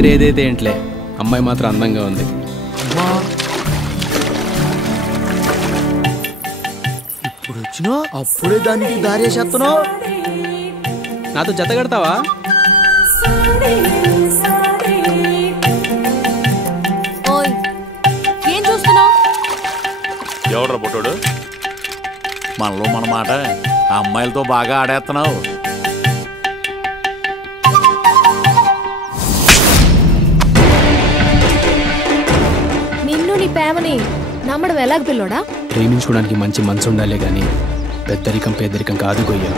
పేరేదైతే ఏంట్లే, అమ్మాయి మాత్రం అందంగా ఉంది. ఇప్పుడు వచ్చినా అప్పుడే దానికి దారేసేస్తున్నావు. నాతో జత కడతావా? ఏం చూస్తున్నావు? ఎవడ్రా బొట్టోడు? మనలో మన మాట, ఆ అమ్మాయిలతో బాగా ఆడేస్తున్నావు. నిన్ను నీ ప్రేమని నమ్మడం ఎలాగ పిల్లోడా? ప్రేమించుకోవడానికి మంచి మనసు ఉండాలే కానీ పెద్దరికం పేదరికం కాదు గొయ్య.